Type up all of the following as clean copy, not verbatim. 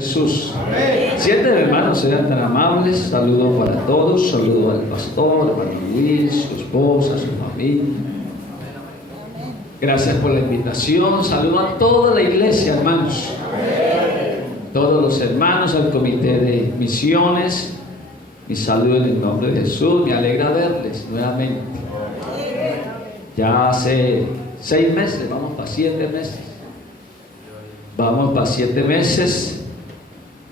Jesús. Sienten, hermanos, sean tan amables. Saludo para todos. Saludo al pastor, hermano Luis, su esposa, su familia. Gracias por la invitación. Saludo a toda la iglesia, hermanos. Todos los hermanos, al comité de misiones. Mi saludo en el nombre de Jesús. Me alegra verles nuevamente. Ya hace 6 meses, vamos para 7 meses. Vamos para 7 meses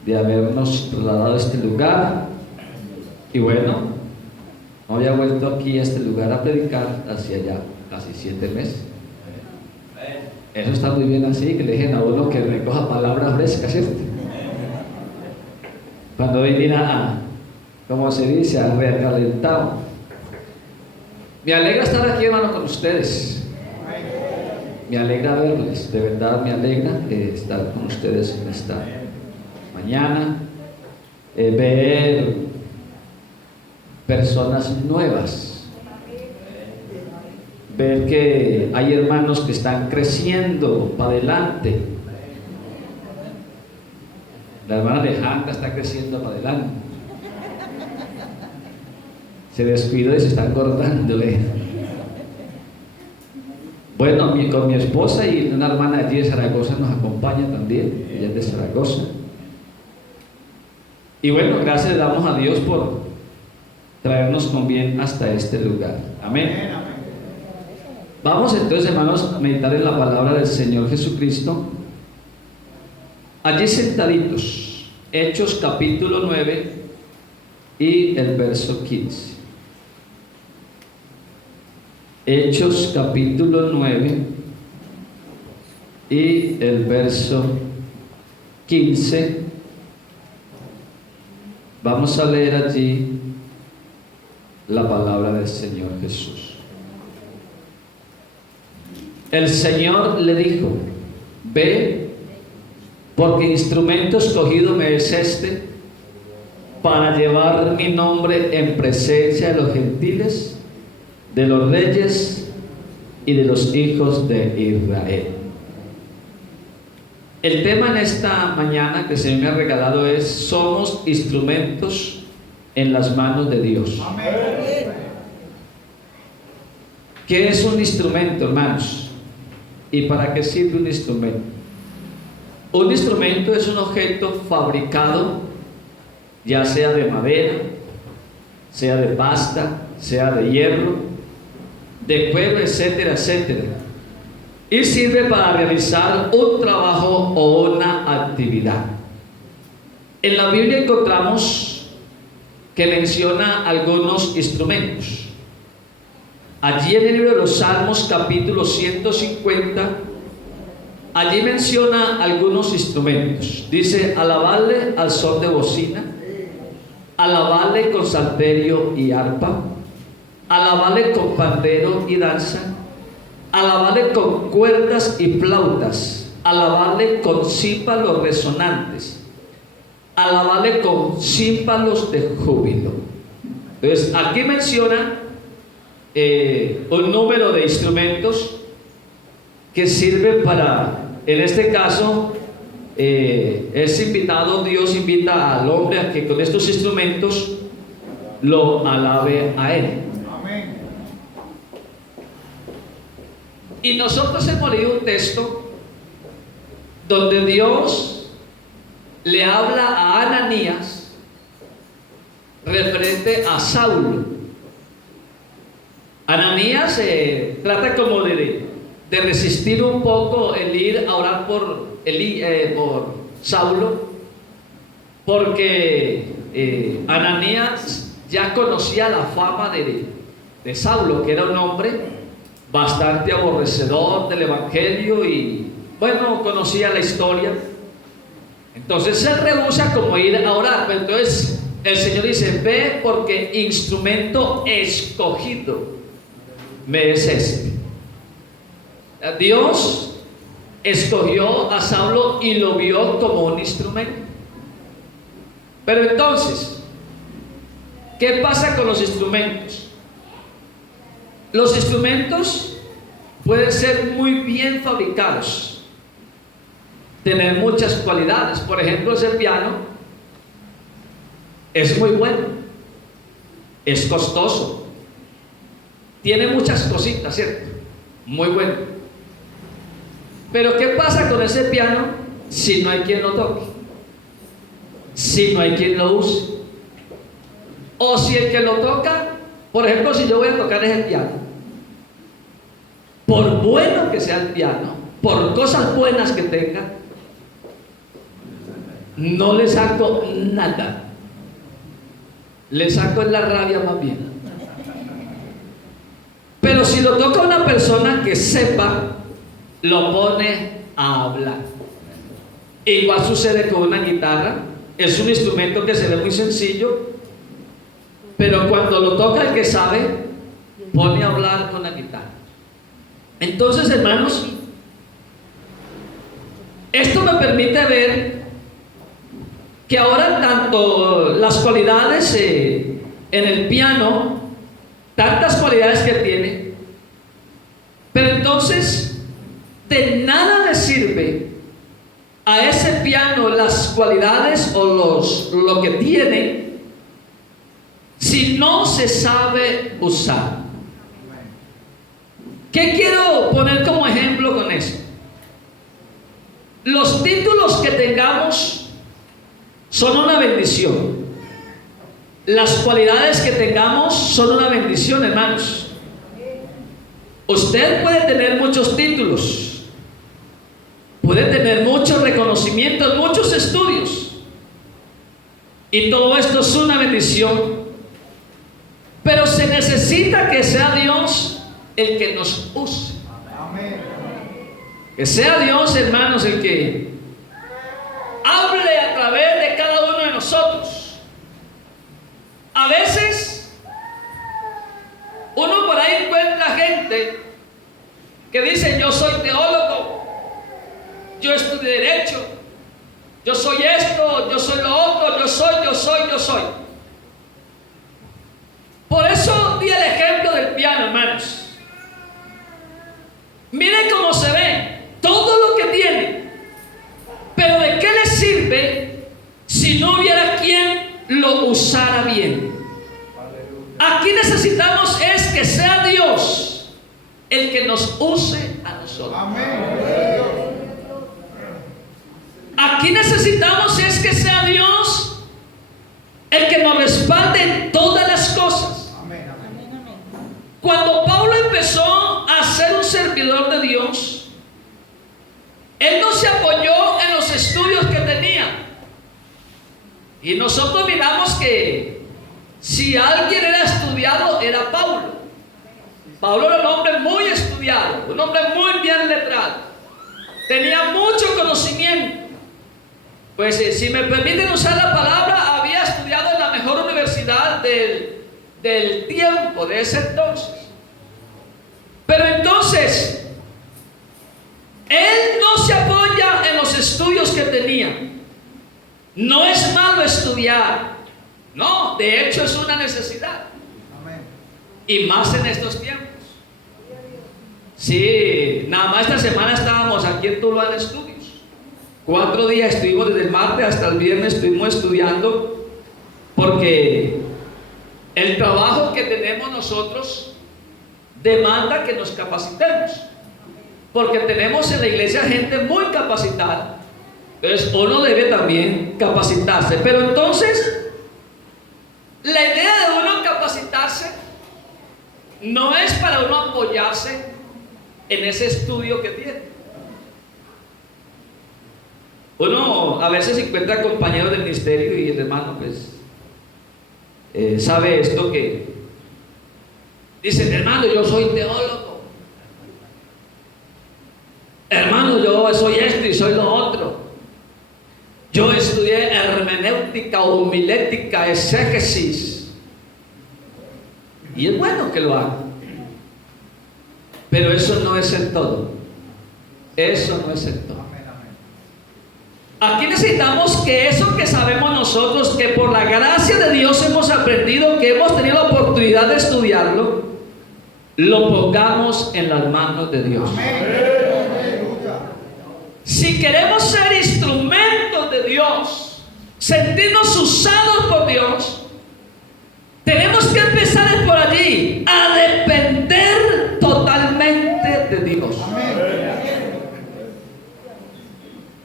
de habernos trasladado a este lugar. Y bueno, no había vuelto aquí a este lugar a predicar hacia allá casi 7 meses. Eso está muy bien así, que le dejen a uno que recoja palabras frescas, ¿cierto? Cuando venía, como se dice, a recalentado. Me alegra estar aquí, hermano, con ustedes. Me alegra verles, de verdad me alegra estar con ustedes en esta mañana, ver personas nuevas, ver que hay hermanos que están creciendo para adelante. La hermana Alejandra está creciendo para adelante. Se descuidó y se está acordando. Bueno, con mi esposa y una hermana allí de Zaragoza nos acompaña también. Ella es de Zaragoza. Y bueno, gracias le damos a Dios por traernos con bien hasta este lugar. Amén. Vamos entonces, hermanos, a meditar en la palabra del Señor Jesucristo. Allí sentaditos, Hechos capítulo 9 y el verso 15. Hechos capítulo 9 y el verso 15. Vamos a leer allí la palabra del Señor Jesús. El Señor le dijo: ve, porque instrumento escogido me es este, para llevar mi nombre en presencia de los gentiles, de los reyes y de los hijos de Israel. El tema en esta mañana que el Señor me ha regalado es: somos instrumentos en las manos de Dios. Amén. ¿Qué es un instrumento, hermanos? ¿Y para qué sirve un instrumento? Un instrumento es un objeto fabricado, ya sea de madera, sea de pasta, sea de hierro, de cuero, etcétera, etcétera, y sirve para realizar un trabajo o una actividad. En la Biblia encontramos que menciona algunos instrumentos. Allí en el libro de los Salmos, capítulo 150, allí menciona algunos instrumentos. Dice: alabadle al son de bocina, alabadle con salterio y arpa, alabadle con pandero y danza, alabadle con cuerdas y flautas, alabadle con címbalos resonantes, alabadle con címbalos de júbilo. Entonces aquí menciona un número de instrumentos que sirven para, en este caso, es invitado, Dios invita al hombre a que con estos instrumentos lo alabe a Él. Amén. Y nosotros hemos leído un texto donde Dios le habla a Ananías referente a Saulo. Ananías trata como de resistir un poco el ir a orar por Saulo, porque Ananías ya conocía la fama de Saulo, que era un hombre bastante aborrecedor del evangelio y bueno, conocía la historia. Entonces él rehúsa como ir a orar, pero entonces el Señor dice: ve, porque instrumento escogido me es este. Dios escogió a Saulo y lo vio como un instrumento. Pero entonces, ¿qué pasa con los instrumentos? Los instrumentos pueden ser muy bien fabricados, tener muchas cualidades. Por ejemplo, ese piano es muy bueno, es costoso, tiene muchas cositas, ¿cierto? Muy bueno. Pero ¿qué pasa con ese piano si no hay quien lo toque? Si no hay quien lo use. O si el que lo toca, por ejemplo, si yo voy a tocar ese piano, por bueno que sea el piano, por cosas buenas que tenga, no le saco nada. Le saco en la rabia más bien. Pero si lo toca una persona que sepa, lo pone a hablar. Igual sucede con una guitarra. Es un instrumento que se ve muy sencillo, pero cuando lo toca el que sabe, pone a hablar con la guitarra. Entonces, hermanos, esto me permite ver que ahora tanto las cualidades en el piano, tantas cualidades que tiene, pero entonces de nada le sirve a ese piano las cualidades o lo que tiene si no se sabe usar. ¿Qué quiero poner como ejemplo con eso? Los títulos que tengamos son una bendición. Las cualidades que tengamos son una bendición, hermanos. Usted puede tener muchos títulos, puede tener muchos reconocimientos, muchos estudios, y todo esto es una bendición, pero se necesita que sea Dios el que nos use. Que sea Dios, hermanos, el que hable a través de cada uno de nosotros. A veces uno por ahí encuentra gente que dice: yo soy teólogo, yo estudié derecho, yo soy esto, yo soy lo otro, yo soy. Por eso di el ejemplo del piano, hermanos. Miren cómo se ve todo lo que tiene, pero ¿de qué le sirve si no hubiera quien lo usara bien? Aquí necesitamos es que sea Dios el que nos use a nosotros. Aquí necesitamos es que sea Dios el que nos respalde en todas las cosas. Cuando Pablo empezó a ser un servidor de Dios, él no se apoyó en los estudios que tenía. Y nosotros miramos que si alguien era estudiado, era Pablo. Pablo era un hombre muy estudiado, un hombre muy bien letrado, tenía mucho conocimiento. Pues si me permiten usar la palabra, había estudiado en la mejor universidad del tiempo, de ese entonces. Pero entonces, él no se apoya en los estudios que tenía. No es malo estudiar, no, de hecho es una necesidad. Y más en estos tiempos. Sí, nada más esta semana estábamos aquí en Tuluá en estudios. 4 días estuvimos, desde el martes hasta el viernes estuvimos estudiando, porque el trabajo que tenemos nosotros demanda que nos capacitemos, porque tenemos en la iglesia gente muy capacitada. Entonces uno debe también capacitarse. Pero entonces la idea de uno capacitarse no es para uno apoyarse en ese estudio que tiene. Uno a veces encuentra compañeros del ministerio y el hermano pues sabe esto, que dicen: hermano, yo soy teólogo, hermano, yo soy esto y soy lo otro, yo estudié hermenéutica, homilética, exégesis. Y es bueno que lo haga, pero eso no es el todo. Eso no es el todo. Aquí necesitamos que eso que sabemos nosotros, que por la gracia de Dios hemos aprendido, que hemos tenido la oportunidad de estudiarlo, lo pongamos en las manos de Dios. Si queremos ser instrumentos de Dios, sentirnos usados por Dios, tenemos que empezar por allí, a depender totalmente de Dios.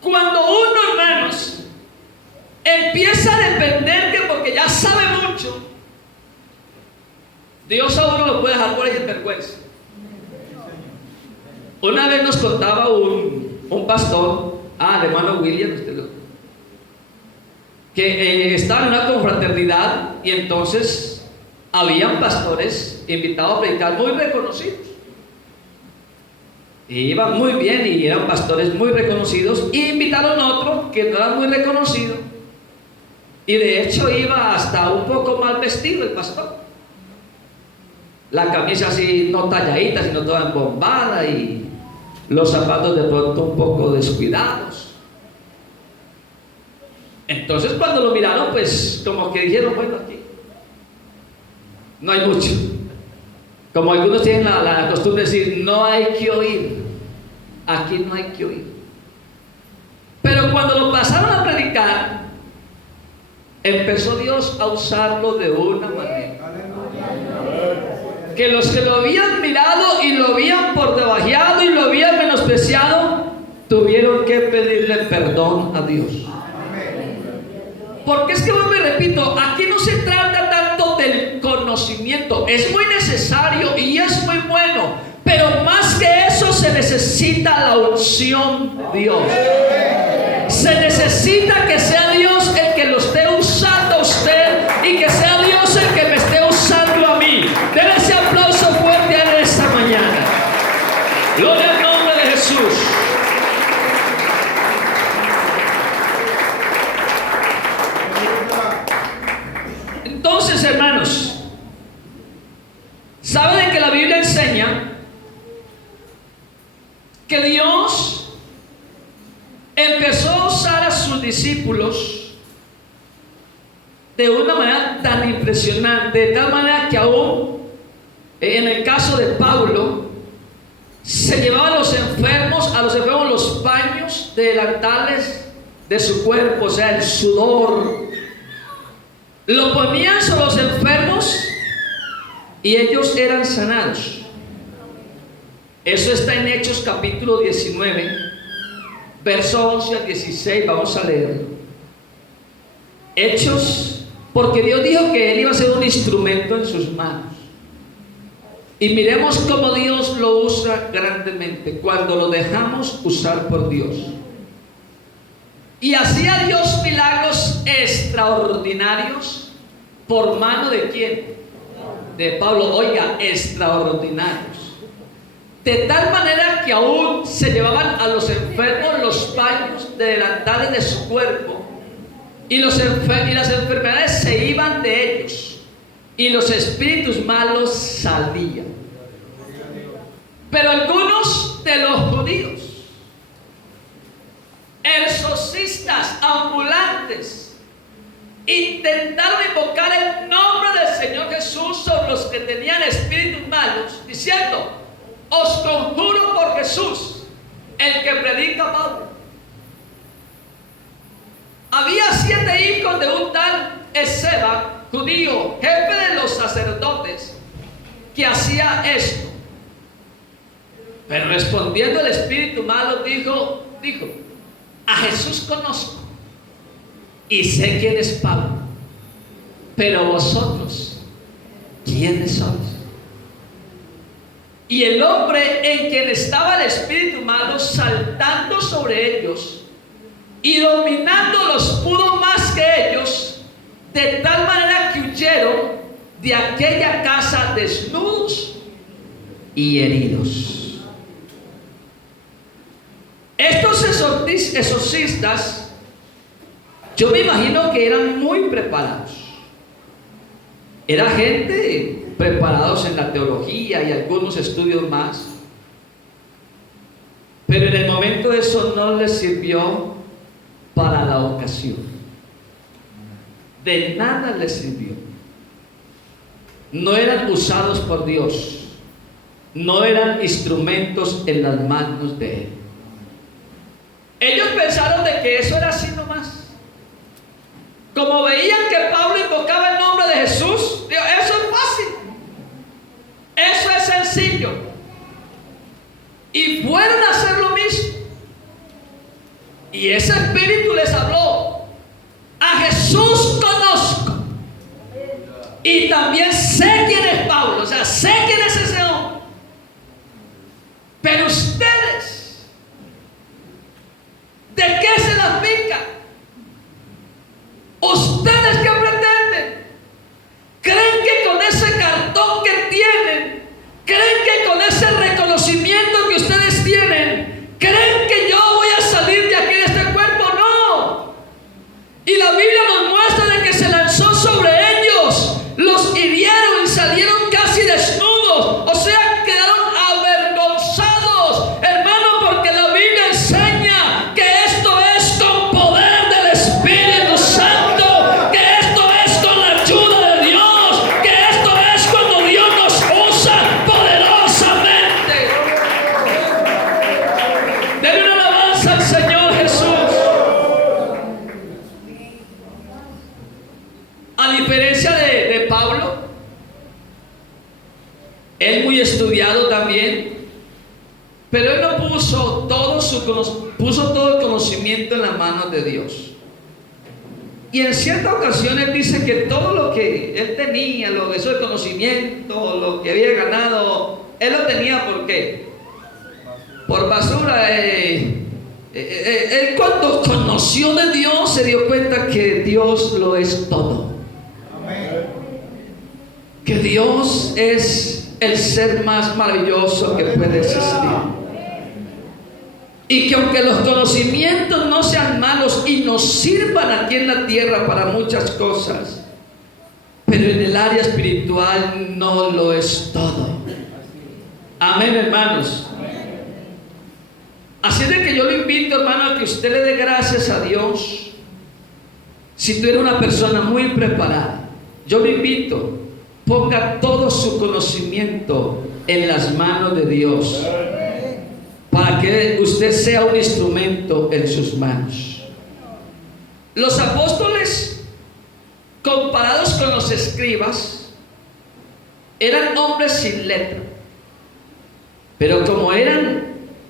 Cuando uno, hermanos, empieza a depender que porque ya sabe mucho, Dios a uno lo puede dejar por ahí de vergüenza. Una vez nos contaba un pastor, el hermano William, que estaba en una confraternidad y entonces habían pastores invitados a predicar muy reconocidos. Y iban muy bien y eran pastores muy reconocidos, y invitaron a otro que no era muy reconocido, y de hecho iba hasta un poco mal vestido el pastor. La camisa así no talladita, sino toda embombada, y los zapatos de pronto un poco descuidados. Entonces cuando lo miraron, pues como que dijeron, bueno, aquí no hay mucho. Como algunos tienen la costumbre de decir, no hay que oír. Aquí no hay que oír. Pero cuando lo pasaron a predicar, empezó Dios a usarlo de una manera que los que lo habían mirado y lo habían por debajeado y lo habían menospreciado, tuvieron que pedirle perdón a Dios. Porque es que vuelvo y repito, aquí no se trata tanto del conocimiento. Es muy necesario y es muy bueno, pero más que eso se necesita la unción de Dios. Se necesita que sea Dios el que lo esté usando a usted y que sea Dios el que me esté usando a mí. Denle ese aplauso fuerte a él esta mañana. Gloria al nombre de Jesús. Entonces, hermanos, ¿saben que la Biblia enseña que Dios empezó a usar a sus discípulos de una manera tan impresionante, de tal manera que aún en el caso de Pablo se llevaba a los enfermos los paños delantales de su cuerpo, o sea, el sudor, lo ponían sobre los enfermos y ellos eran sanados. Eso está en Hechos capítulo 19, verso 11 al 16. Vamos a leer Hechos, porque Dios dijo que Él iba a ser un instrumento en sus manos. Y miremos cómo Dios lo usa grandemente cuando lo dejamos usar por Dios. Y hacía Dios milagros extraordinarios por mano de ¿quién? De Pablo. Oiga, extraordinarios. De tal manera que aún se llevaban a los enfermos los paños de delantales de su cuerpo, y las enfermedades se iban de ellos, y los espíritus malos salían. Pero algunos de los judíos, exorcistas ambulantes, intentaron invocar el nombre del Señor Jesús sobre los que tenían espíritus malos, diciendo: os conjuro por Jesús, el que predica Pablo. Había 7 hijos de un tal Esceva, judío, jefe de los sacerdotes, que hacía esto. Pero respondiendo el espíritu malo, dijo: a Jesús conozco y sé quién es Pablo, pero vosotros, ¿quiénes sois? Y el hombre en quien estaba el espíritu malo, saltando sobre ellos y dominándolos, pudo más que ellos, de tal manera que huyeron de aquella casa desnudos y heridos. Estos exorcistas, yo me imagino que eran muy preparados. Era gente preparados en la teología y algunos estudios más, pero en el momento eso no les sirvió para la ocasión. De nada les sirvió. No eran usados por Dios, no eran instrumentos en las manos de Él. Ellos pensaron de que eso era así nomás. Como veían que Pablo invocaba el nombre de Jesús, digo, eso es fácil. Eso es sencillo. Y fueron a hacer lo mismo. Y ese espíritu les habló: a Jesús conozco. Y también sé quién es Pablo, o sea, sé quién es ese hombre. Pero ustedes, ¿de qué se las pican? ¿Ustedes qué pretenden? ¿Creen que con ese cartón que tienen, creen que con ese reconocimiento que ustedes tienen, creen que yo voy a salir de aquí de este cuerpo? No. Y la Biblia nos muestra de que se lanzó sobre ellos, los hirieron y salieron casi desnudos, o sea, quedaron avergonzados, hermano, porque la Biblia enseña que esto es con poder del Espíritu Santo, que esto es con la ayuda de Dios, que esto es cuando Dios nos usa poderosamente. Denle una alabanza al Señor Jesús. A diferencia de Pablo, él muy estudiado también, pero él no puso todo el conocimiento en las manos de Dios. Y en ciertas ocasiones dice que todo lo que él tenía, eso de conocimiento, lo que había ganado, él lo tenía ¿por qué? Por basura. Él cuando conoció de Dios se dio cuenta que Dios lo es todo. Que Dios es el ser más maravilloso que puede existir. Y que aunque los conocimientos no sean malos y nos sirvan aquí en la tierra para muchas cosas, pero en el área espiritual no lo es todo. Amén, hermanos. Así de que yo le invito, hermano, a que usted le dé gracias a Dios. Si tú eres una persona muy preparada, yo le invito: ponga todo su conocimiento en las manos de Dios, para que usted sea un instrumento en sus manos. Los apóstoles, comparados con los escribas, eran hombres sin letra, pero como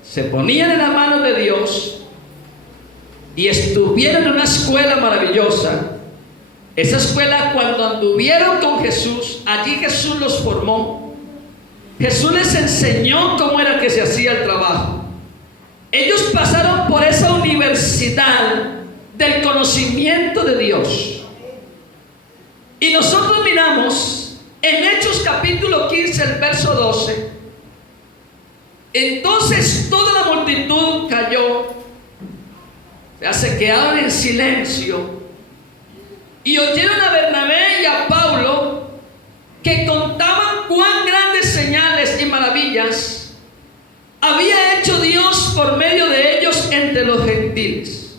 se ponían en las manos de Dios y estuvieron en una escuela maravillosa. Esa escuela, cuando anduvieron con Jesús, allí Jesús los formó. Jesús les enseñó cómo era que se hacía el trabajo. Ellos pasaron por esa universidad del conocimiento de Dios. Y nosotros miramos en Hechos capítulo 15, el verso 12. Entonces toda la multitud cayó, o sea, se quedaron en silencio. Y oyeron a Bernabé y a Pablo, que contaban cuán grandes señales y maravillas había hecho Dios por medio de ellos entre los gentiles.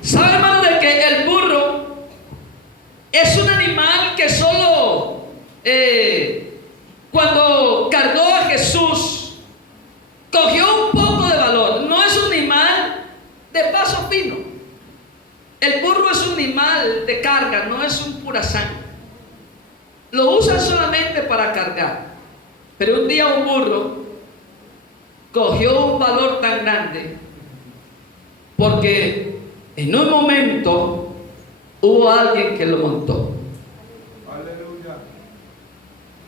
¿Sabe, hermano, de que el burro es un animal que solo cuando cargó a Jesús cogió un poco de valor? No es un animal de paso fino. El burro es un animal de carga, no es un pura sangre. Lo usan solamente para cargar. Pero un día un burro cogió un valor tan grande porque en un momento hubo alguien que lo montó.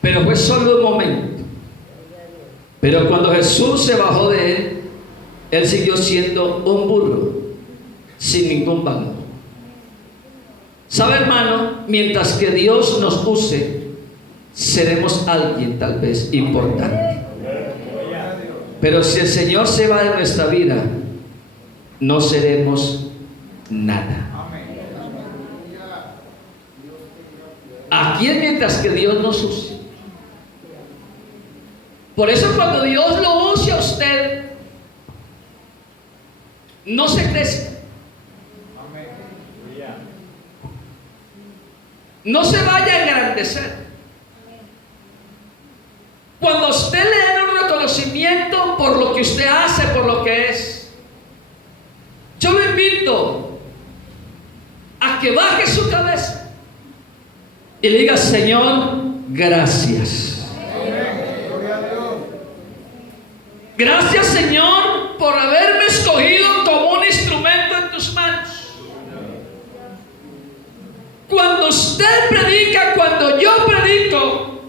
Pero fue solo un momento. Pero cuando Jesús se bajó de él, él siguió siendo un burro sin ningún valor. ¿Sabe, hermano? Mientras que Dios nos use, seremos alguien tal vez importante. Pero si el Señor se va de nuestra vida, no seremos nada. Aquí es mientras que Dios nos use. Por eso cuando Dios lo use a usted, no se crezca. No se vaya a engrandecer. Cuando usted le dé un reconocimiento por lo que usted hace, por lo que es, invito a que baje su cabeza y le diga: Señor, gracias. Gracias, Señor, por haberme escogido como un instrumento en tus manos. Cuando usted predica, cuando yo predico,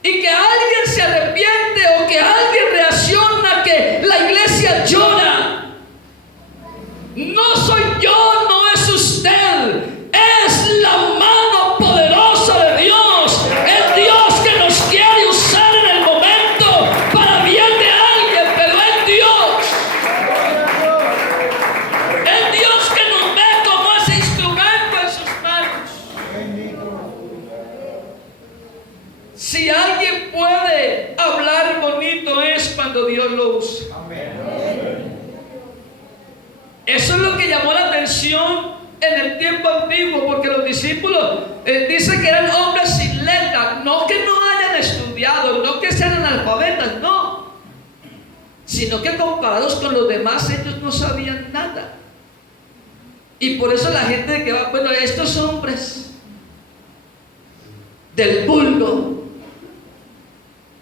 y que alguien se arrepiente o que alguien reacciona, que la iglesia llora, no soy yo, no es usted, es la mano poderosa de Dios, el Dios que nos quiere usar en el momento para bien de alguien, pero es Dios que nos ve como ese instrumento en sus manos. Si alguien puede hablar bonito es cuando Dios lo usa. Eso es lo que llamó la atención en el tiempo antiguo, porque los discípulos dicen que eran hombres sin letra, no que no hayan estudiado, no que sean analfabetas, no, sino que comparados con los demás ellos no sabían nada. Y por eso la gente que va, bueno, estos hombres del vulgo,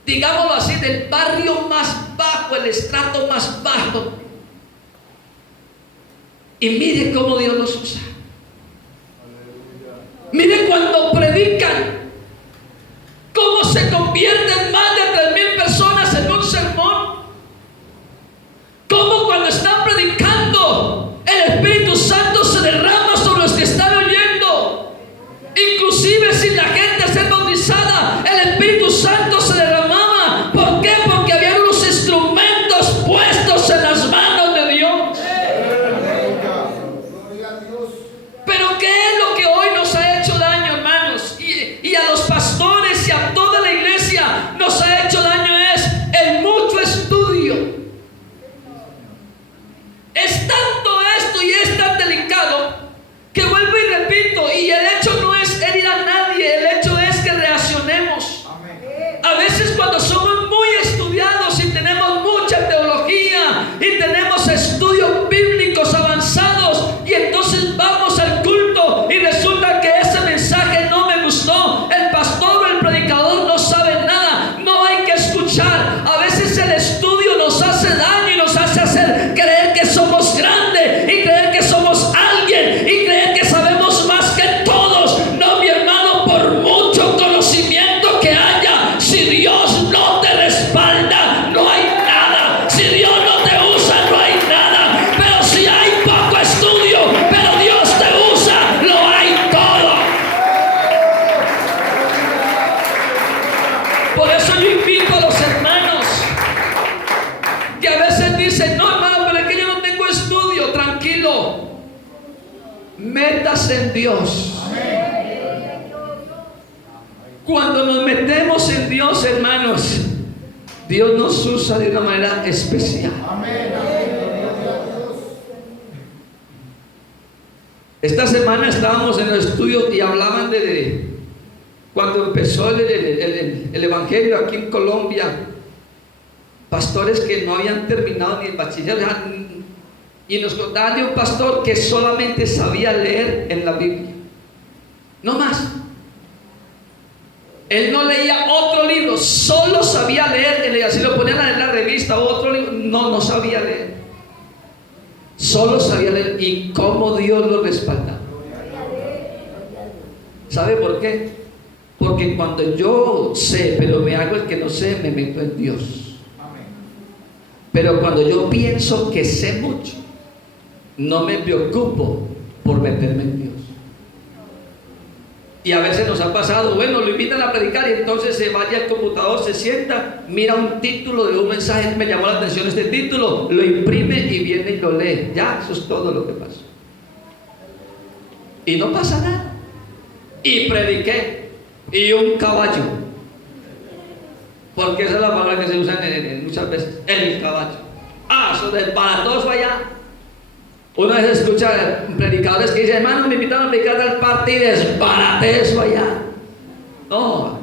digámoslo así, del barrio más bajo, el estrato más bajo, y mire cómo Dios los usa. Mire cuando predican, cómo se convierten más de 3,000 personas en un sermón. Cómo cuando están predicando, el Espíritu Santo se derrama sobre los que están oyendo. Inclusive sin la gente ser bautizada, el Espíritu Santo se derramaba. ¿Por qué? Porque había unos instrumentos puestos en las manos de Dios. Pero ¿qué es lo que hoy nos ha hecho daño, hermanos? Y a los pastores y a toda la iglesia nos ha hecho daño es el mucho estudio. Es tanto esto y es tan delicado que vuelvo y repito, y el hecho no es herir a nadie, el hecho es que reaccionemos. A veces cuando somos muy estudiados y tenemos mucha teología y tenemos estudios bíblicos avanzados, y entonces vamos al culto y resulta que ese mensaje no me gustó, el pastor o el predicador no sabe nada, no hay que escuchar. A veces el estudio nos hace daño y nos hace hacer creer que somos grandes y creer que somos alguien y creer que sabemos más que todos. No, mi hermano, por mucho conocimiento que haya, si Dios no te respalda, no hay nada. Si Dios no te usa, no hay nada. Pero si hay poco estudio, pero Dios te usa, lo hay todo. Por eso yo invito a los hermanos que a veces dicen: no, hermano, pero es que yo no tengo estudio. Tranquilo, métase en Dios. Cuando nos metemos en Dios, hermanos, Dios nos usa de una manera especial. Esta semana estábamos en el estudio y hablaban de cuando empezó el evangelio aquí en Colombia, pastores que no habían terminado ni el bachiller, y nos contaban de un pastor que solamente sabía leer en la Biblia, no más. Él no leía otro libro, solo sabía leer. Si lo ponían en la revista o otro libro, no sabía leer, solo sabía leer. Y cómo Dios lo respalda. ¿Sabe por qué? Porque cuando yo sé, pero me hago el que no sé, me meto en Dios. Pero cuando yo pienso que sé mucho, no me preocupo por meterme en Dios. Y a veces nos ha pasado, bueno, lo invitan a predicar y entonces se vaya al computador, se sienta, mira un título de un mensaje, me llamó la atención este título, lo imprime y viene y lo lee. Ya, eso es todo lo que pasa. Y no pasa nada. Y prediqué, y un caballo, porque esa es la palabra que se usa muchas veces, el caballo. Eso desbaratoso allá. Uno a veces escucha predicadores que dicen: hermano, me invitaron a predicar del partido, desbarate eso allá. No,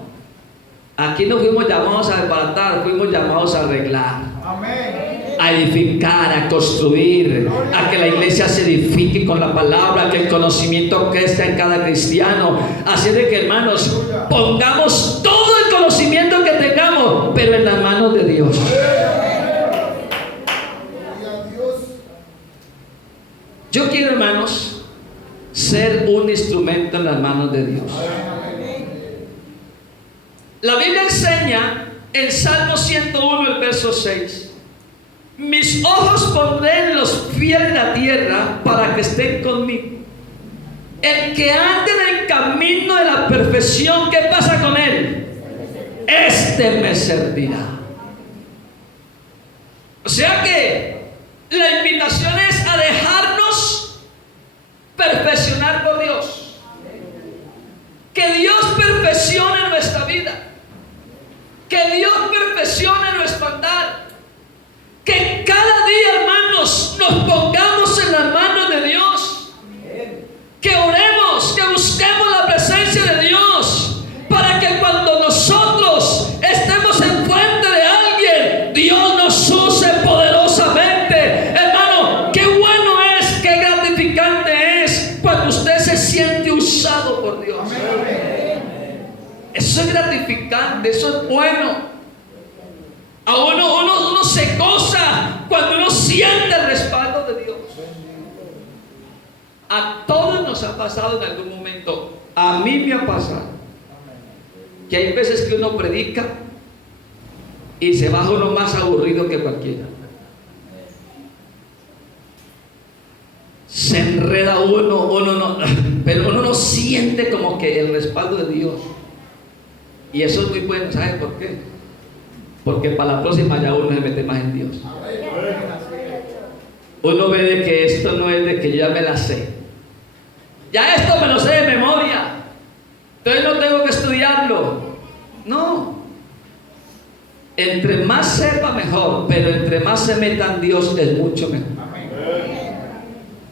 aquí no fuimos llamados a desbaratar, fuimos llamados a arreglar. Amén. a edificar, a construir, a que la iglesia se edifique con la palabra, que el conocimiento crezca en cada cristiano. Así de que, hermanos, pongamos todo el conocimiento que tengamos, pero en las manos de Dios. Yo quiero, hermanos, ser un instrumento en las manos de Dios. La Biblia enseña en Salmo 101, el verso 6: mis ojos pondré en los fieles de la tierra para que estén conmigo. El que ande en el camino de la perfección, ¿qué pasa con él? Este me servirá. O sea que la invitación es a dejarnos perfeccionar por Dios. Que Dios perfeccione nuestra vida. Que Dios perfeccione nuestro andar. Que cada día, hermanos, nos pongamos en las manos de Dios. Que oremos, que busquemos la presencia de Dios, para que cuando nosotros estemos enfrente de alguien, Dios nos use poderosamente. Hermano, qué bueno es, qué gratificante es cuando usted se siente usado por Dios. Eso es gratificante, eso es bueno. A uno se goza cuando uno siente el respaldo de Dios. A todos nos ha pasado en algún momento. A mí me ha pasado que hay veces que uno predica y se baja uno más aburrido que cualquiera. Se enreda uno no, pero uno no siente como que el respaldo de Dios. Y eso es muy bueno. ¿Sabe por qué? Porque para la próxima ya uno se mete más en Dios. Uno ve de que esto no es de que yo ya me la sé. Ya esto me lo sé de memoria. Entonces no tengo que estudiarlo. No. Entre más sepa mejor, pero entre más se meta en Dios es mucho mejor.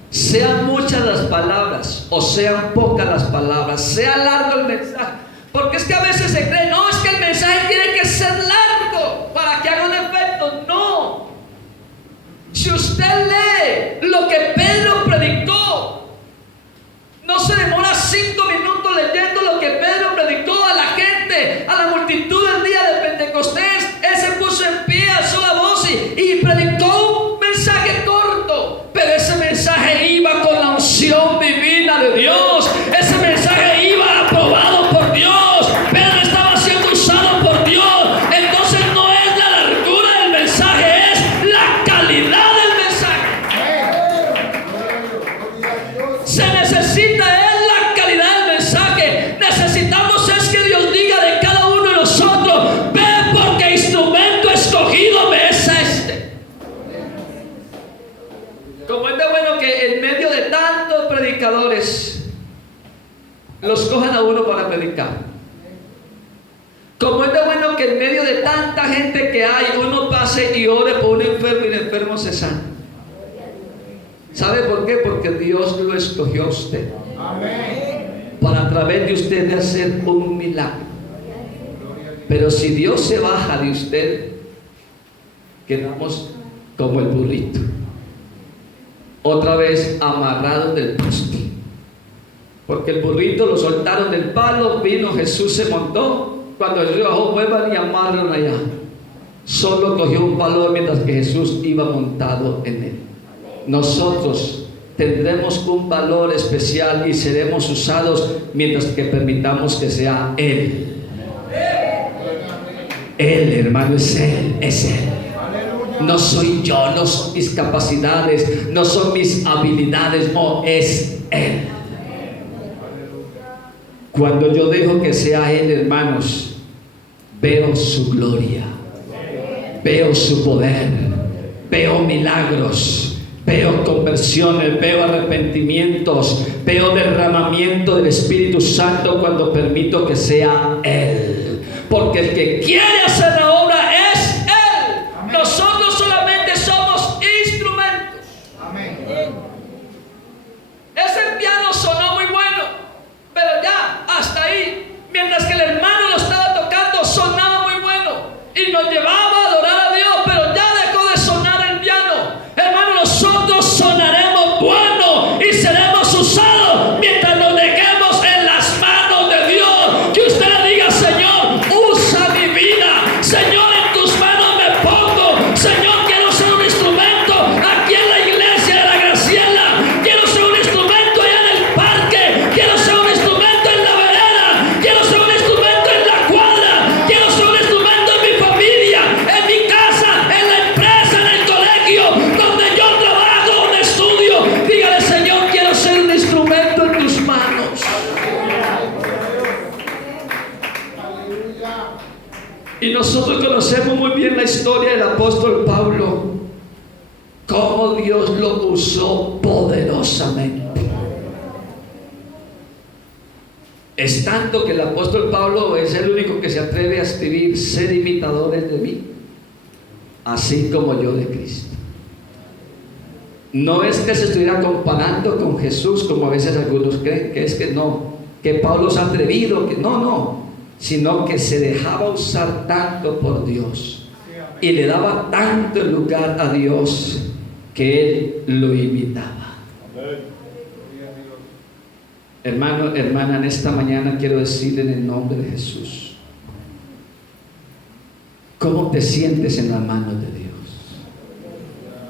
Sean muchas las palabras o sean pocas las palabras, sea largo el mensaje. Porque es que a veces se cree, no, es que el mensaje tiene que ser largo para que haga un efecto. No. Si usted lee lo que Pedro predicó, no se demora 5 minutos leyendo lo que Pedro predicó a la gente, a la multitud del día de Pentecostés. Él se puso en pie, alzó la voz y predicó un mensaje corto, pero ese mensaje iba con la unción divina de Dios. Ese mensaje iba aprobado por Dios. Pedro estaba siendo usado por Dios. Entonces no es la largura del mensaje, es la calidad del mensaje. Se necesita es la calidad del mensaje. Necesitamos es que Dios diga de cada uno de nosotros: ve, porque instrumento escogido me es este. Como es de bueno que en medio de tantos predicadores los cojan a uno para predicar. Como es de bueno que en medio de tanta gente que hay, uno pase y ore por un enfermo y el enfermo se sana. ¿Sabe por qué? Porque Dios lo escogió a usted. Para a través de usted de hacer un milagro. Pero si Dios se baja de usted, quedamos como el burrito, otra vez amarrados del poste. Porque el burrito lo soltaron del palo, vino Jesús, se montó. Cuando Jesús bajó, vuelvan y amarran allá. Solo cogió un palo mientras que Jesús iba montado en él. Nosotros tendremos un valor especial y seremos usados mientras que permitamos que sea Él. Él, hermano, es Él, es Él. No soy yo, no son mis capacidades, no son mis habilidades, no, es Él. Cuando yo dejo que sea Él, hermanos, veo su gloria, veo su poder, veo milagros, veo conversiones, veo arrepentimientos, veo derramamiento del Espíritu Santo cuando permito que sea Él. Porque el que quiere hacer la obra es Él. Amén. Nosotros solamente somos instrumentos. Amén. Ese piano sonó muy bueno, pero ya, hasta ahí. Mientras que el hermano lo estaba tocando, sonaba muy bueno y nos llevaba a adorar a Dios, pero ya dejó de sonar el Y nosotros conocemos muy bien la historia del apóstol Pablo, cómo Dios lo usó poderosamente. Es tanto que el apóstol Pablo es el único que se atreve a escribir: ser imitadores de mí, así como yo de Cristo. No es que se estuviera comparando con Jesús, como a veces algunos creen, que es que no, que Pablo es atrevido, que no, sino que se dejaba usar tanto por Dios y le daba tanto lugar a Dios que él lo imitaba. Hermano, hermana, en esta mañana quiero decirle en el nombre de Jesús: ¿cómo te sientes en las manos de Dios?